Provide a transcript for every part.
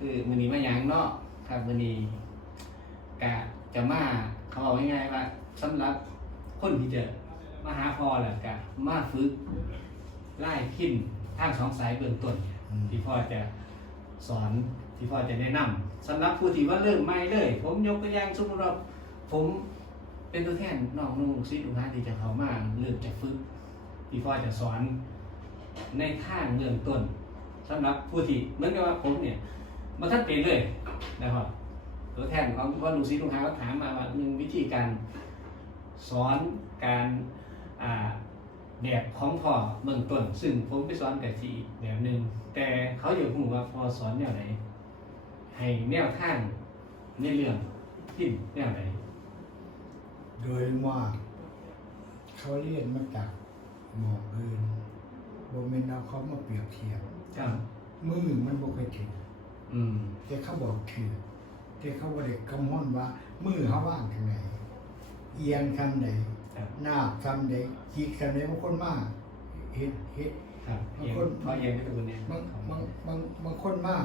คือมือนี้มาหยังเนาะครับมือนี้กะจะมาเขาบอกง่ายๆว่าสำหรับคนที่จะมาหาพอแหละกะมาฝึกไล่พินทางสองสายเบื้องต้นที่พ่อจะสอนที่พ่อจะแนะนำสำหรับผู้ที่ว่าเริ่มใหม่เลย ผมยกตัวอย่างสมมติว่าผมเป็นตัวแทนน้องนุ่งซิลูกค้าที่จะเข้ามาเริ่มจะฝึกที่พ่อจะสอนในทางเบื้องต้นสำหรับผู้ที่เหมือนกับว่าผมเนี่ย มาท่านเป็นเลยนะครับตัวแทนของพ่อลุงซิลูกค้าก็ถามมาว่าหนึ่งวิธีการสอนการอ่าแบบของพ่อเบื้องต้น ซึ่งผมไปสอนแต่ที่แบบหนึ่งแต่เขาอยากรู้ว่าพอสอนแนวไหนให้แนวทางในเรื่องที่แนวไหนโดยว่าเขาเรียนมาจากหมออื่นโบเมนเอาเขามาเปรียบเทียบครับมือมันบ่เคยถึง อืมแต่เขาบอกถือแต่เขาบ่ได้กำหนดว่า มือเขาว่างทางไหนเอียงทางไหนครับหน้าทางไหนจีกทางไหนบางคนมาเฮ็ดเฮ็ด ครับเอียงบางคนพอเอียงไม่ตรงนี้บางบางบางบางคนมา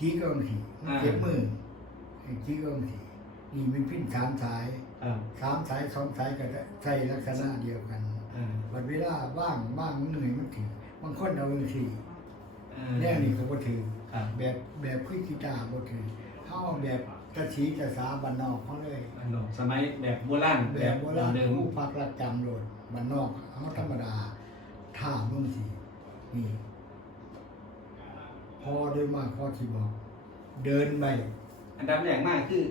จีก็บางทีเจ็บมือจีก็บางทีนี่มันพิ้นสามสายครับสามสายสองสายก็จะใช้ลักษณะเดียวกันอ่าวันเวลาว่างว่างเหนื่อยมันถือบางคนเอาบางทีอ่าแน่นี่ก็บ่ถือ ครับ แบบแบบพิจิตาบ่ถือเฮาแบบกระสีกระสาบ้านนอกเขาเลย อันนสมัยแบบโบราณแบบโบราณเดิมผู้พักรักจำโลดบ้านนอกเฮาธรรมดาถามมึงสินี่พอโดยมากพอที่บอก เดินไปอันดับแรกมากคือ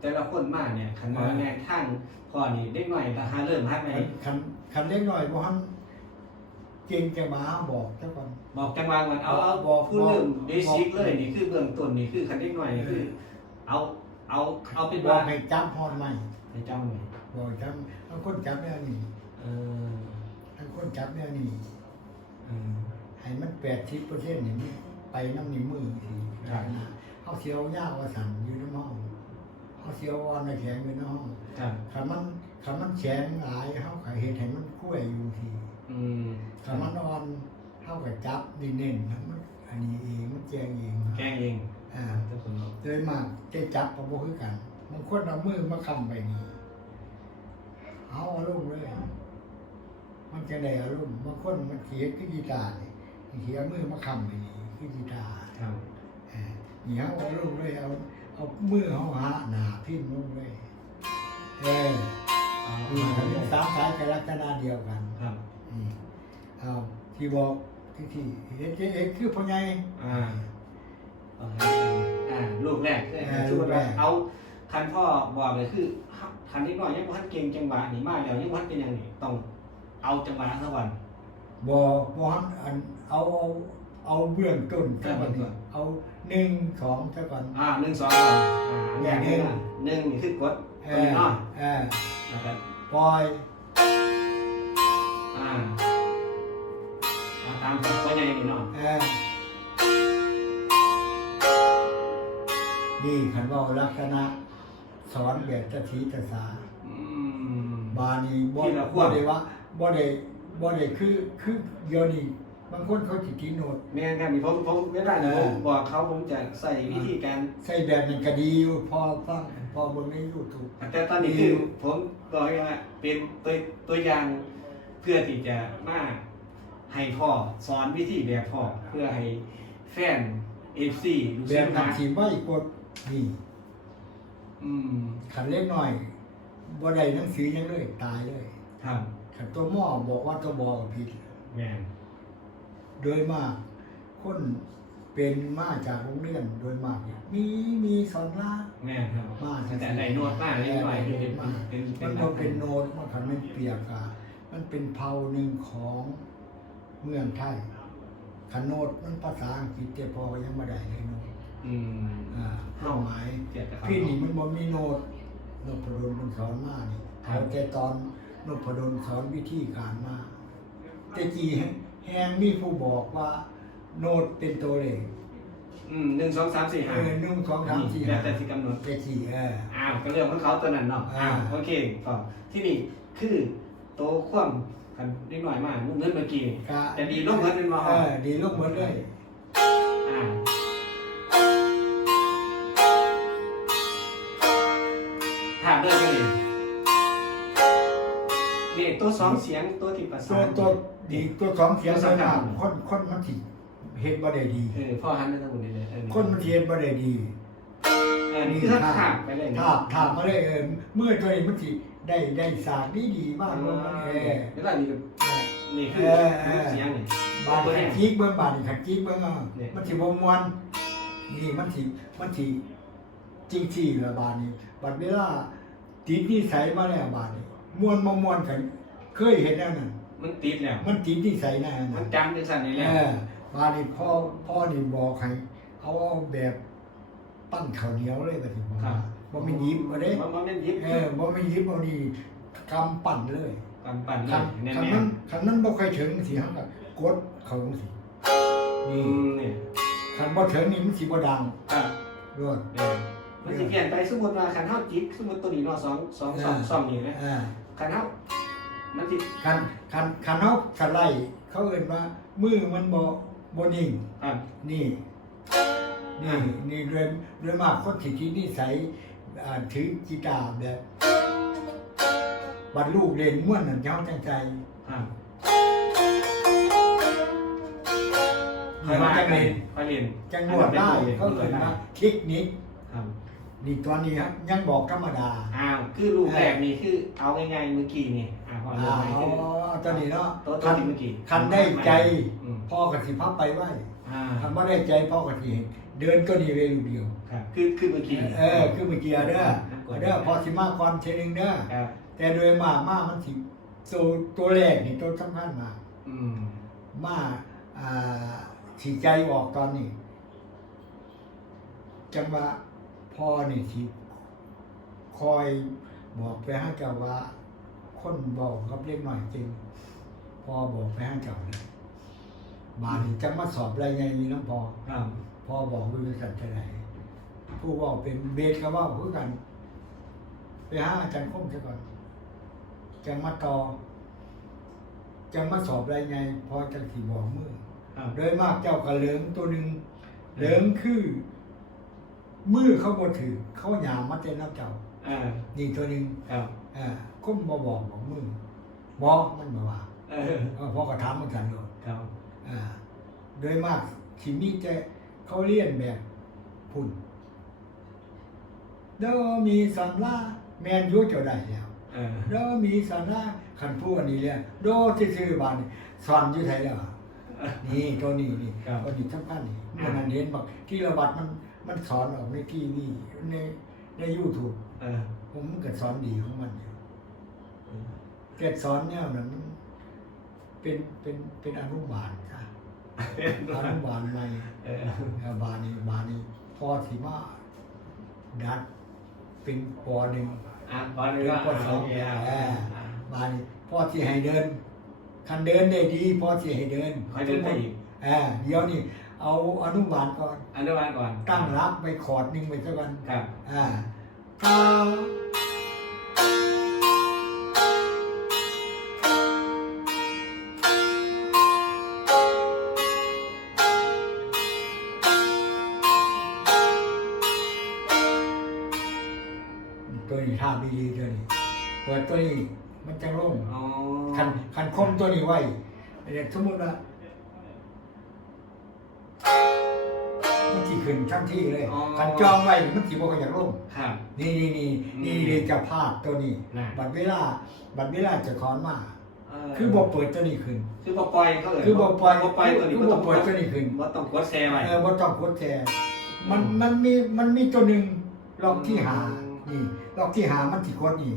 แต่ละคนมากเนี่ยขันมาแนวทางพ่อนี่เด็กหน่อยก็หาเริ่มฮัดไหม คันคันเล็กหน่อยบ่ฮัน เก่งจะมาบอกเจ้าก่อน บอกจังหวะก่อนเอาเอาบอกพูดเรื่องบอกเบสิกเลยนี่คือเบื้องต้นนี่คือคันเด็กหน่อยนี่คือ เอาเอาเอาเป็นบอว่ากให้จับฮอดใหม่ให้เจ้าหน่อยบอกจับทั้งคนจับแนวนี้เออทั้งคนจับแนวนี้เออ ให้มัน80%นี่มันไปน้ำนิ้วมือสิครับเฮาเสียวยากว่าสั่นอยู่ในห้องเฮาเสียวอ่อนในแข็งอยู่ในห้องครับคันมันคันมันแข็งหลายเฮาก็เฮ็ดให้มันกล้วยอยู่สิ อืมคันมันอ่อนเฮาก็จับดิเน้นให้มันอันนี้เองมันแจงเองแกล้งเองอ่าทุกคนบอกโดยมากจะจับก็บ่คือกันบางคนเอามือมาค้ำไปนี่เอาอารมณ์เลย มันจะได้อารมณ์บางคนมันเขียนคือกีตาร์นี่เขียนมือมาค้ำไปนี่คือกีตาร์ ครับเอ่านี่เอาอารมณ์เลยเอาเอามือเอาหาหน้าพิมพ์ลงเลยเออเอานี่มันเป็นสามสายกันลักษณะเดียวกัน ครับอืม เอาที่บอกที่ที่เห็นเห็นคือพ่อใหญ่อ่าเอาให้อ่าลูกแรกคือเออสมมติว่าลูกแรกเอาคันพ่อบอกเลยคือคันนิดหน่อยยังบ่ทันเก่งจังหวะนี่มาแล้วยังบ่ทันเป็นอย่างนี้ต้องเอาจังหวะซะก่อนบอกบอกอันเอาเอาเอาเบื้องต้นซะก่อนเบื้องต้นเอาหนึ่งสองซะก่อนอ่าหนึ่งสองก่อนอ่าอย่างนี้นะหนึ่งนี่คือกดเอตัวอนี้เนาะเออนะครับปล่อย อ่าอ่าตามตัวใหญ่นี่เนาะเออนี่ขันว่าลักษณะ สอนแบบตะทีตะสา อืม บานีบ่ที่เราควบ่รได้ว่าบ่ได้บ่ได้คือคือเดี๋ยวนี้บางคนเขาสิกินโนด แม่นครับนี่ผมผมเวลาเนี่ยผมบอกเขาผมจะใส่วิธีการ ใส่แบบนั้นก็ดีอยู่พอฟังพอเบิ่งใน YouTube แต่ตอนนี้คือผมบอกว่าเป็นตัวตัวอย่าง เพื่อที่จะมาให้พ่อสอนวิธีแบบพ่อเพื่อให้แฟนเอฟซีรู้แบสึบกนั้ว่านสิไม่กดนี่อืมขันเล็กน้อยบ่ได้หนังสือหยังเลยตายเลยครับขันตัวหม้อบอกว่าตัวบอกผิด แม่นโดยมากคนเป็นมาจากโรงเรียนโดยมากเนี่ยมีมีสอนลาแม่นครับ มาแต่ไหนนวดมากนิดหน่อยคือเป็นมาเป็นเป็มันนก็เป็นโนดมันคันไม่เปียกอะ มันเป็นเผ่าหนึ่งของเมืองไทยขนโนดมันภาษาอังกฤษแต่พอยังไม่ได้เลยโนดอืมอ่าความหมายเกียรติกับเขาพี่นี่มันบ่มีโนดนพดลมันสอนมานี่ครับเอาแต่ตอนนพดลสอนวิธีการมาแต่จีแฮงมีผู้บอกว่า โนดเป็นตัวเลขอืมหนึ่งสองสามสี่เอห้าอหนึ่งสองสามสี่แบห้าบแต่ที่กำหนด แต่จีเออ อ้าวก็เรื่องของเขาตัวนั้นเนาะอ่า อ้าวโอเคต่อที่นี่คือ โตคว่ำกันนิดหน่อยมากเงินเมื่อกี้แต่ดีลงเงินเป็นมาเอดีลูกหมดเลยอ่าถามเรื่องนี้นี่ตัวสองเสียงตัวที่ประสานตัวดีตัวสองเสียงตัวสำคัญสคัญคนนมันถิเฮ็ดบ่ได้ดี เออพ่อหันไปทางคนนี้เลยเออนมันสิเฮ็ดบ่ได้ดีออนี่ถ้าขาดไปเลยถามถากมาเลยเออเมื่อตัวนี้มันถิ ได้ได้สากดีดีๆบ้างลงมันเออเวลานี่ก็นี่คือเออเออเสียงนี่บาดขันกิ๊กเบิ่งบาดนี่ขันกิ๊กเบิ่งอะเนี่ยมันสิบ่ม่วนนี่มันสิมันสิจริงที่ละบาดนี้บัดเวลาติดนิสัยมาแล้วบาดนี้ม่วนบ่ม่วนกันเคยเห็นแล้วนั่นมันติดแล้วมันติดนิสัยแน่มันั่นน จำจังสั่นนี่เอแหละอบาดนี้พ่อพ่อนี่บอกให้เอาแบบปั้นข้าวเหนียวเลยบัดนี้บ่ว่า บ่แม่นหยิบบ่เด้มันมันแม่นยิบเออบ่แม่นหยิบเอานี่กำปั้นเลยปั่นปั่นเลคันยแน่คันแน่นั้นคันนั้นบ่ค่อยถึงสิเฮาก็กดเขาจังซี่อืนี่มเนี่ยคันบ่ถึงนี่มันสิบ่ดังอะด้วยเออมันสิเปลี่ยนไปสมมุติว่าคันเฮาจิกสมมุติตัวนี้เนาะสองสองสองสองนี่นะอ่าคันเฮามันสิคันคันคันเฮาสไลด์เขาเอิ้นว่ามือมันบ่บ่นิ่งอะนี่นี่นี่เรื่องเรื่องมากคนที่ที่นิสัยอ่า ถือกีตาร์แบบบัดลูกเล่นม่วนนั่นเฮาจังใจอะนี่มันจังเล่นค่อยเรียนจังนวดได้เขาเอิ้นว่าเทคนิคครับนี่ตัวนี้ครับยังบอกธรรมดา อ้าว คือรูปแบบนี้คือเอาง่ายๆเมื่อกี้นี่อะพออ๋เริ่มอใหม่คือตัวนี้เนาะตัวตัวที่เมื่อกี้คันได้ใจอืมพ่อกับสิพับไปไหวอ่าคันว่าได้ใจพ่อกับสิ เดินตัวนี้เวลูกเดียวครับคือคือเมื่อกี้เออคือเมื่อกี้เด้อเด้อพอสิมาก่อนเทนึงเด้อครับแต่โดยมากมามันสิตัวตัวแรกนี่ตัวสำคัญมากอืมมาอ่าสิใจออกตอนนี้ จังว่าพ่อนี่สิคอยบอกไปให้เจ้าว่า คนบอกกับเล็กหน่อยจริงพ่อบอกไปให้เจ้าเลยมานี่จังมาสอบอะไรไงนี่น้องพ่อครับ พ่อบอกบริษัทเท่าไหร่ผู้บอกเป็นเบสก็ว่าคือกัน ไปหาอาจารย์คมซะก่อนจังมาต่อจังมาสอบอะไรไงพอจังสีบอกมือครับโดยมากเจ้ากระเหลิงตัวหนึ่งเหลิงคือมือเขาบ่ถือเขาหยามมาเต้นน้ำเจ้าอ่านี่ตัวหนึ่งครับอ่าก้มบ่บอกบอกมือบอกมันมาว่าเออเออพ่อก็ถามเหมือนกันเลยครับอ่าโดยมากที่มีแต่ เขาเรียนแบบพุ่นเดอมีสันลาแมนอยุเจ้าได้แล้วเออเดอมีสันลาขันพูดอันนี้เลยโดที่ซื้อบานนี่สอนอยู่ไทยแล้วนี่ตัวนี้นี่ครับตัวนี้สำคัญนี่เมื่อนั้นเรียนบอกที่ระบัดมันมันสอนออกในทีวีในในยูทูบเออผมมันก็สอนดีของมันอยู่แกสอนเนี่ยมันเป็นเป็นเป็นอนุบาลค่ะ อนุบาลใหม่เออเอ่บานีบานีพอสิมาดัดเป็นปอหนึ่งอะบอลเลยว่าเป็นปอสองเอ่าเออบานีพ่อที่ให้เดิน คันเดินได้ดีพ่อที่ให้เดินค่อยเดินไปอีกเออเดี๋ยวนี่เอาอนุบาลก่อนอนุบาลก่อน ตั้งรับไปขอดหนึ่งไปสักวันครับอ่า ตัวนี้มันจะล่มอ๋อคันคันคมตัวนี้ไว้เดี๋ยวสมมติว่ามันจีขึ้นทั้งที่เลยคันจองไว้มันจีบอกอยากล่มครับ นี่นี่นี่อืมนี่เลยจะพลาดตัวนี้ น่ะ บัดเวลา บัดเวลาจะขอนมา เคือบอกเปิดตัวนี้ขึ้น คือบ่ปล่อยเขาเลยคือบอกปล่อยบ่ปล่อยตัวนี้คือบ่บต้ออกงเปิดตัวนี้ขึ้น บ่ต้องกดแชร์ไว้ เออบ่ต้องกดแชร์มันมันมีมันมีตัวหนึ่งล็อกที่หานี่ล็อกที่หามันที่กดนี่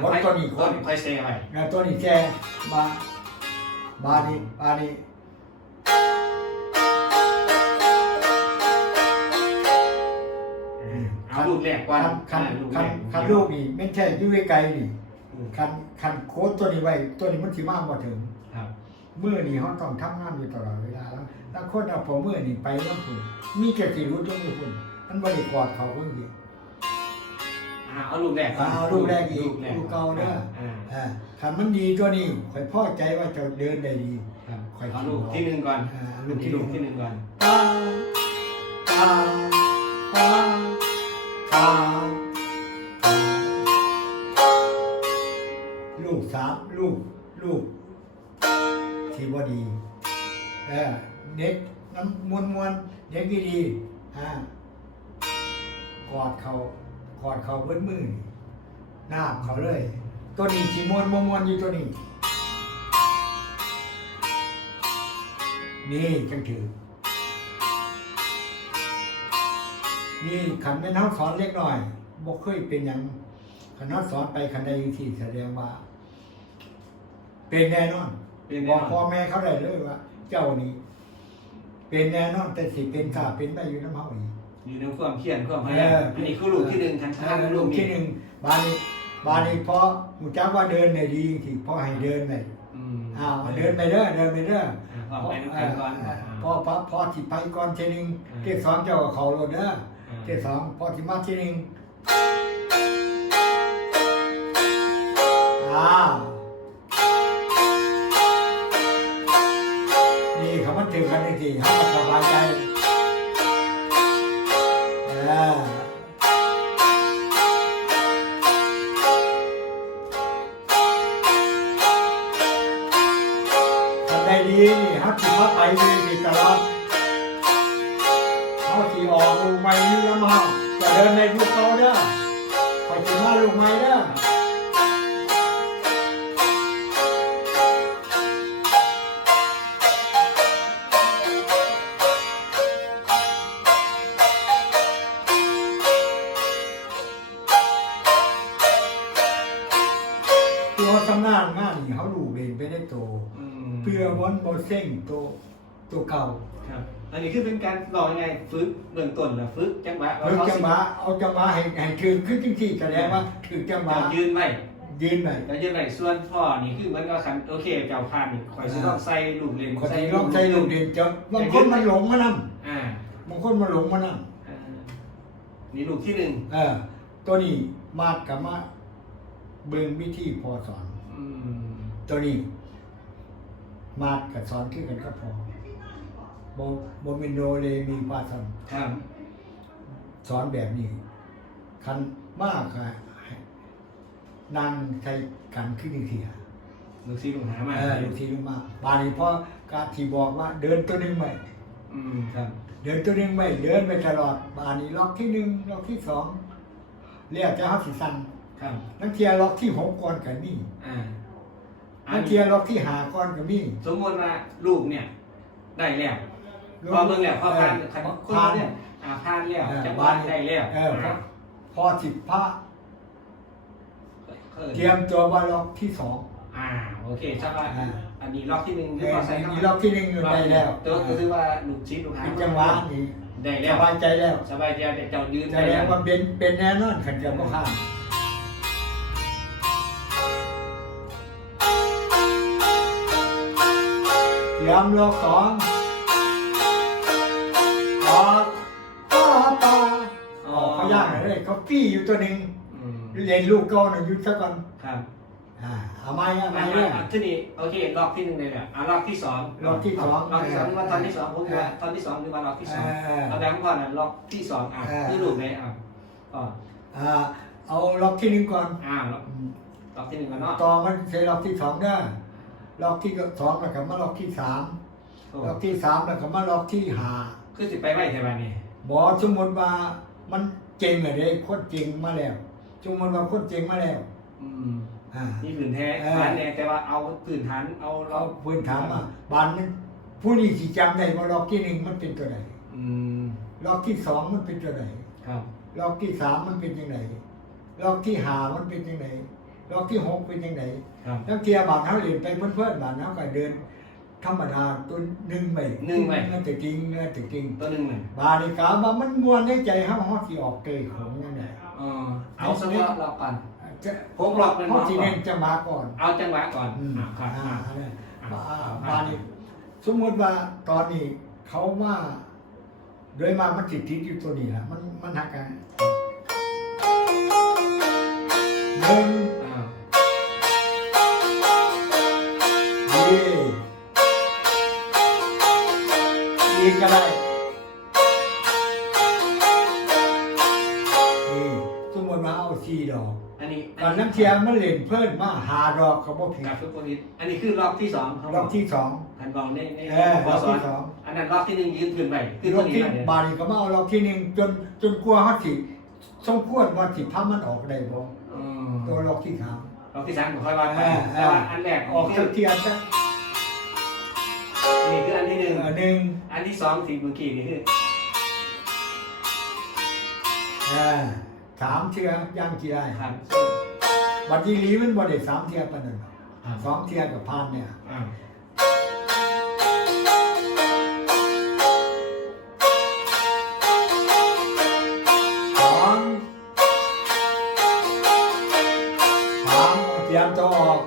นี่อ่ากดตัวนี้กตัวดนี้ค่อยแชร์ไว้แล้วตัวนี้แจมาบาดีบาดีเอาลูกแรกก่อนคันอ่าลูกแรคันกคันลูกนี่ไม่ใช่อยู่ไกลๆนี่อืมคันคันโค้ดตัวนี้ไว้ตัวนี้มันสิมากบ่ถึง ครับมือนี่เขาต้องทำงานอยู่ตลอดเวลาแล้วถ้าคนเอาพอมือนี่ไปน้ำฝุ่นมีแต่สิรู้ตัวมือฝุ่นมันบ่ได้กอดเขาคนเดียวอ่า เอาลูกแรกก่อนเอาลูกแรกอีกแรลูกเก่าเด้ออ่าอ่าคันมันดีตัวนี้ข่อยพอใจว่าจะเดินได้ดีครับค่อยเอาลูกที่หนึ่งก่อนอ่าลูกที่ลูกที่หนึ่งก่อนตาตาตาตาตาสามลูกลูกที่บ่ดีเออเด็กน้ำมวนมวนๆเด็กดีๆอ่ากอดเขา กอดเขาเบิ้มือนี่หน้าบเขาเลย ตัวนี้สีมวนมวนมวนอยู่ตัวนี้ นี่จังถือ นี่ขันเป็นน้องสอนเล็กหน่อยบ่เคยเป็นหยังขันน้องสอนไปขันใดที่แสดงว่า เป็นแน่นอนเป็นบแน่อกนพ่ออนแม่เขาได้เลยว่า เจ้านี่เป็นแน่นอนแต่สิเป็นข้าเป็นได้อยู่น้ำเฮาอีก อยู่ในความเครียดความพยาเอยาอมอันนี้คือลูกที่หนึ่งทันทานลูลูกกที่นี้หนึ่งบานนี้บานนี้พอหมูจักว่าเดินได้ดีที่พ่อให้เดินไปอืมอ้าวเดินไปเด้อเดินไปเด้ออ่าพ่อไปน้ำกันก่อนเออ่าอพ่อพ่อพ่อที่ไปก่อนเทนึงอืมเทสองเจ้าก็เขาโลดเด้ออ่าเทสองพ่อที่มาเทนึงอ้าวนี่เขามาถึงกันในที่ให้มันสบายใฮัตสิมาไปดีสิตลอดเขาสิออกลูกใหม่นี่แล้วมาจะเดินในลูกเขาเด้อไปสิมาลูกใหม่เด้อ อวันโบเซ้งตัวตัวเก่าครับ อันนี้คือเป็นการลองยังไงฝึกเบื้องต้นนะฝึกจังหวะเพิ่งจังหวะเอาจังหวะให้ให้ถือคือจริงๆแสดงว่าถือจังหวะเรายืนไว้ยืนไปแล้วยืนไว้ส่วนพ่อนี่คือมันก็คันโอเคเจ้าพานนี่คอยสิต้องใส่ลูกเล่นคนที่ลองใช้ลูกเรียนจะบางคนมันหลงมานำอ่าบางคนมันหลงมานำอ่านี่ลูกที่หนึ่งเออตัวนี้มาดกับมาเบิ่งวิธีพอสอนอืมตัวนี้ มาดกับสอนคือกันก็พอโบโบมินโดเลมีพาสอนครับสอนแบบนี้ คันมากอะนางใช้กันขึ้นเทียลูกซีลูกหามาเออลูกทีลูกมาบานี้เพราะการที่บอกว่า เดินตัวหนึ่งไปอืมครับ เดินตัวหนึ่งไปเดินไปตลอดบานี้ล็อกที่หนึ่งล็อกที่สองเรียกจะฮับสิสันครับนักเทียล็อกที่หกก่อนกับนี่อ่า อันันกเทียล็อกที่หาก่อนกับนี่สมมติว่าลูกเนี่ย ได้แล้วพอเบิ่งแล้วพอพานคันพคุณานเนี่ยอ่าพานแล้วเออจังหวะได้แล้วเออพอพอสิบพระเออเตรียมตัวว่าล็อกที่สองอ่าโอเคใช่ป่ะอ่าอันนี้ล็อกที่หนึ่งเอที่อพอใส่มีล็อกที่หนึ่งอยู่ได้แล้วตัวก็คือว่าลูกชิดลูกหาเป็นจังหวะนี่ได้สแล้วบายใจแล้วสบายใจแต่เจ้ายืนแสดงว่าเป็นเป็นแน่นอนขันจะบ่ข้าม เตรียมโลกสองออกป้าป้าออกเขาย่างเลยเขาปี้อยู่ตัวหนึ่งอืมเรียนลูกก่อนหยุดซะก่อนครับอ่าเอาไม้เอามาไม้เลยทีนี้โอเคล็อกที่หนึ่งเลยแหละอ่าล็อกที่สองล็อกที่สองล็อกที่สองหรือว่าตอนที่สองผมเออว่าตอนที่สองหรือว่าล็อกที่สองเออเอาแบงค์ก่อนนะล็อกที่สองอะเออที่ลูกเลยอะก่อนอ่าเอาล็อกที่หนึ่งก่อนอ่าล็อกล็อกที่หนึ่งกันเนาะต่อมันใช้ล็อกที่สองได้ ล็อกที่สองแล้วก็มาล็อกที่สามโอ้ล็อกที่สามแล้วก็มาล็อกที่ห้าคือสิไปไหวใช่ไหมนี่บอสมมติว่ามันเก่งอะเด้โคตรเก่งมาแล้วสมมติว่าโคตรเก่งมาแล้ว อืมอ่านี่ผืนแท้เออฐานแน่แต่ว่าเอาผืนฐานเอาเราเราพื้นถามว่าบานมันผู้นี้สิจำได้ว่าล็อกที่หนึ่งมันเป็นตัวไหนอืมล็อกที่สองมันเป็นตัวไหนครับล็อกที่สามมันเป็นยังไงล็อกที่ห้ามันเป็นยังไง ล็อกที่หกเป็นยังไงครับแล้วเทียบานเขาเรียนไปเพื่อนๆบานเขาก็เดิน ธรรมดาตัวหนึ่งไม่หนึ่งไม่เงื่อนแต่จริงเงื่อนแต่จริง ตัวหนึ่งหนึ่งบาลิกาว่ามันมวนในใจเฮาเฮาสิออกเกยของยังไงเออเอาสมมติเราปั่น จะพกล็อกเป็นเฮาสิล็อกก่อนเน้นจะมาก่อนเอาจังหวะก่อนอืมอ่าครับอ่าอ่าอันนั้นอ่าอ่าอ่าบาลิสมมุติว่าตอนนี้เขาว่าโดยมากมันติดติดอยู่ตัวนี้ล่ะมันมันหักกันหนึ่ง อ่าดีอีกก็ได้นี่สมมติว่าเอาสี่ดอกอกอันนี้ตอนนั้นเทียมันเล่นเพิ่นมาหาดอกเขาบ่ผิดกับทุกคนนี้อันนี้คือรอบที่สองเขารอบที่สองอันบอกในในเออพรออบสอนที่สองอันนั้นรอบที่หนึ่งยืนพื้นไปคือรตัอวบนี้ที่นะเนี่ยบาดนีก็มาเอารอบที่หนึ่งจนจนกลัวเขาสิสมควรว่าสิพามันออกได้บ่อืมตัวรอบที่สามร อบที่สามผมค่อยว่าไปเออเออแต่ว่าอันแรกออกสักเทียซะนี่คืออันที่หนึ่งเออหนึ่งอันที่สองที่เมื่อกี้นี่คือเออสามเทียย่างกี่ได้ครับบัดนี้ลีมันบ่ได้สามเทียปานนั้นหรอกอ่าสองเทียกับพานเนี่ย อ่า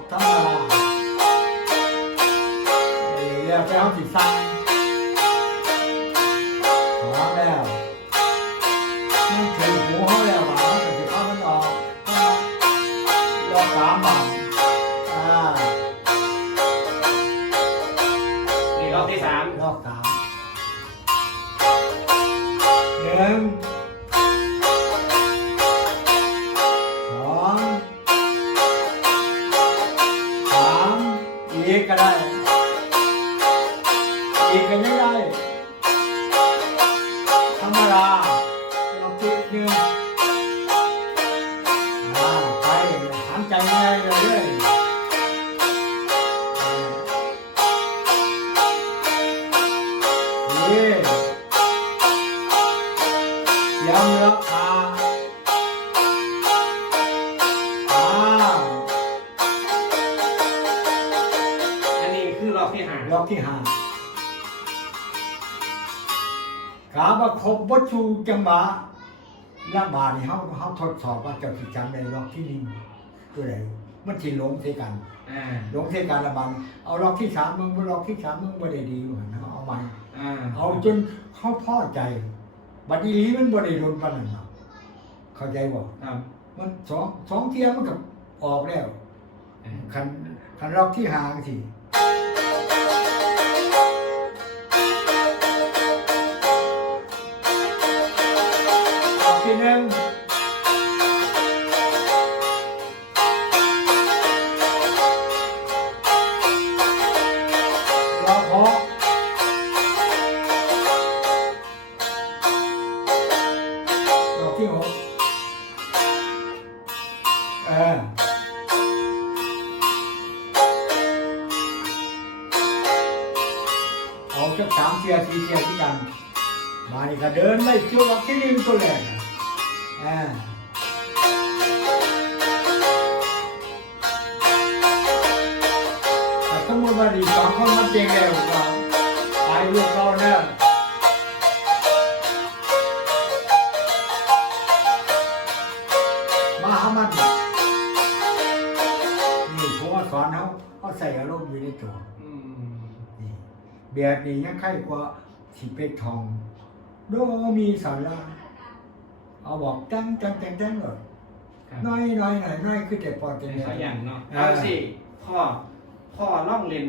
ตัวออกธรร ครบวัตถุจังหวะย่างบานี่เขาเขาทดสอบว่าเจะผิดจำในรอบที่หนึ่งตัวไหนมันสิหลงเสียกันอ่าหลงเสียกันละบันเอารอบที่สามมึงรอบที่สามมึงบ่ได้ดีอยู่หั่นเอาเอาใหม่อ่าเอาจนเขาพอใจ บัดนี้ลีมันบ่ได้โดนปานนั้นหรอกเข้าใจบ่ครับมันสองสองเที่ยมันก็ออกแล้วอ่าคันคันรอบที่ห่างสิ ร แต่สมมติว่าดีสองคนมันเก่งแล้วก็ตายลูกเราเนี่ยมาหามันนี่ผมว่าสอนเขาเขาใส่อารมณ์อยู่ในตัวอืมนี่แบบนี้ยังไข่กว่าสิเป็ดทองโดมีสาระเอาบอกจังจังจังจังเลยครับน้อยน้อยหน่อยน้อยคือแต่พอเป็จะนเนี่ยเขาอย่างเนาะเออเอาสิพ่อ พ่อล่องเรียน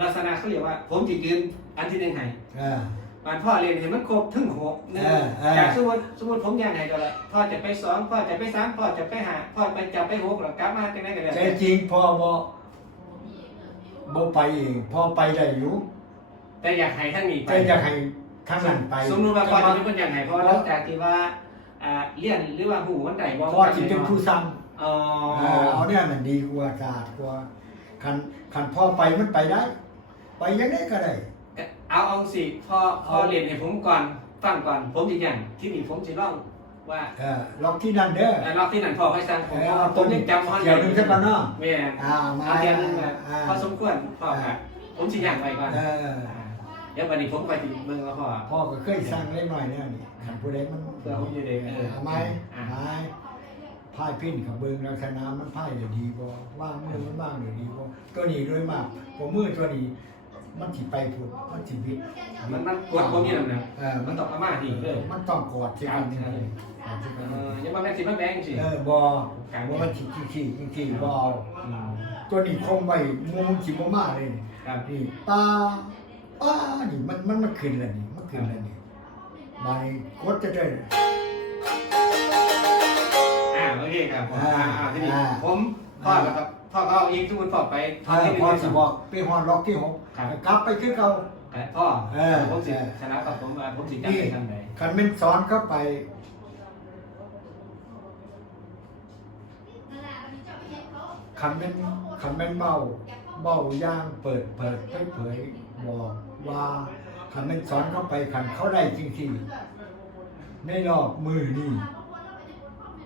ลักษณะเขาเรียกว่า ผมจิยืนอันที่หนึ่งให้เออบานพ่อเรียนเห็นมันครบถึงหกหนึ่งเออเออ จากสมมติสมมติผมยังไงก็แล้วพ่อจะไปสองพ่อจะไปสามพ่อจะไปหาพ่อไปจะไปหกหรอกลับมาจังไงกันเลยแต่จริงพอบ่บ่ไปเองพอไปได้อยู่แต่อยากให้ท่านมีไป แต่อยากให้ทั้งนั้นไปสมมติว่าพ่อจะเป็นคนอย่างไรเพราะว่าหลังจากที่ว่าอ่าเรียนหรือว่าหูมันไดบ่พ่อสิเป็นผู้สั่งอ๋อเออเอาเนี่ยมันดีกว่าศาสตร์กว่า คันคันพ่อไปมันไปได้ ไปยังไงก็ได้เอาเอาสิพ่อพ่อเรียนให้ผมก่อนฟังก่อนผมจริงอย่างที่นี่ผมจะร้องว่าเออล็อกที่นั่นเด้อแต่รอบที่นั่นพ่อให้สั่งผมเออว่าเอาผตัวมนี้ยังจำพ่อเกี่ยวหนึงสักก่อนเนาะแม่อ่ามาเอาเทียนนึงแบบอ่าพอสมควรพ่อครับผมสิอย่างไปก่อนเออเดี๋ยววันนี้ผมไปถึงเมืองแล้วพ่อพ่อก็เคยสั่งเล็กน้อยเนี่ยนี่ขันผู้ใดมันเพื่อผมอยู่เด็กเอเอออเอาไม้ไม้ พายพิ้นกับเบิงลักษณะมันพายได้ดีบ่ว่างมือมันว่างได้ดีบ่ตัวนี้ด้วยมากผมมือตัวนี้ มันสิไปพุ่นมันสิวิทย์มันมันกดผมอยังไงเออมันตกมามาทีเลยมันต้องกอดสิกันนี่เลยกอดสิเอกันอยังมาแม่นสิมาแบงสิเออบ่บ่มันสิขี้ๆขี้ๆบ่เอาตัวนี้คงไว้มูมันสิบ่มาเลยนี่ ครับนี่ป้าป้านี่มันมันมันขึ้นแล้วนี่มันขึ้นแล้วนี่บายกดจะได้ อ่าอ่าโอเคครับผมอ่าอ่าอ่าทีนี้อ่าผมพ่อแล้วครับพ่อก็เอาเองทุกคนพ่อไปเออพอสิบอกไปฮอดล็อกที่หกครับกลับไปคือเก่า แต่พ่อเออ ผมสิเออชนะกับผมว่าผมสิจับนี่ไปทางไหนคันเป็นสอนเข้าไป คันเป็นคันเป็นเบาเบาย่างเปิดเปิดเผยเผยบอกว่าคันเป็นสอนเข้าไปคันเขาได้จริงๆในรอบมือนี่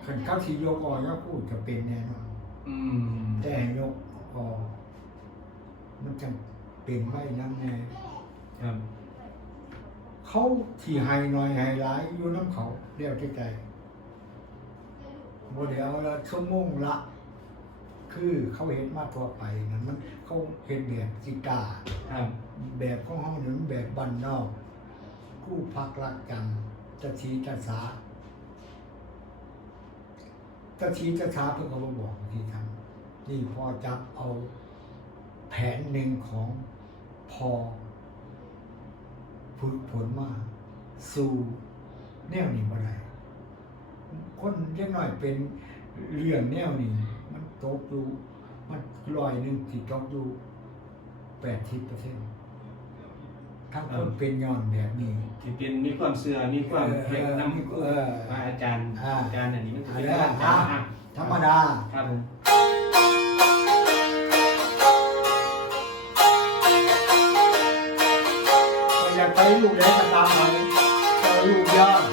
คันเขาที่ยกออกก็พูดจะเป็นแน่นอนอืมแต่ยกออกมันจะเป็นไว้น้ำแน่ครับเขาที่ไฮหน่อยไฮหลายอยู่น้ำเขาเรียวใจโมเดลละชั่วโมงละ คือเขาเห็นมาทั่วไปนะมันเขาเห็นแบบกีตาร์ครับ แบบของห้องนั้นแบบบันนอกกู้พักรักจังจะชีจะสา จะชีจะสาเพื่อเขามาบอกที่ทำนี่พอจับเอาแผนหนึ่งของพอฝึกผลมาสู่แนวนี้บ่ได้คนเล็กน้อยเป็นเรื่องแนวนี้ มันตกอยู่ มันลอยหนึ่งที่ตกอยู่แปดสิบเปอร์เซ็นต์ ทั้งคนเป็นย้อนแบบนี้ ที่เป็นมีความเสื่อมีความเออเห็นน้เออำว่าอาจารย์อ่า อาจารย์อันนี้มันจะอันเป็นนี้อาจารย์อะธรรมดา ครับผมก็อยากไปลูกเด็กก็ตามไปก็ลูกยาก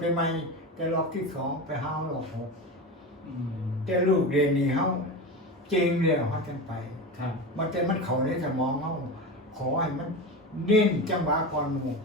ไปใหม่แต่รอบที่สองไปห้าหลอกหกอืมแต่ลูกเรียนนี่เขาเจงเรียนเขาจังไปครับมันจะมันเขาในสมองเขาขอให้มันเน้นจังหวะก่อนหมู่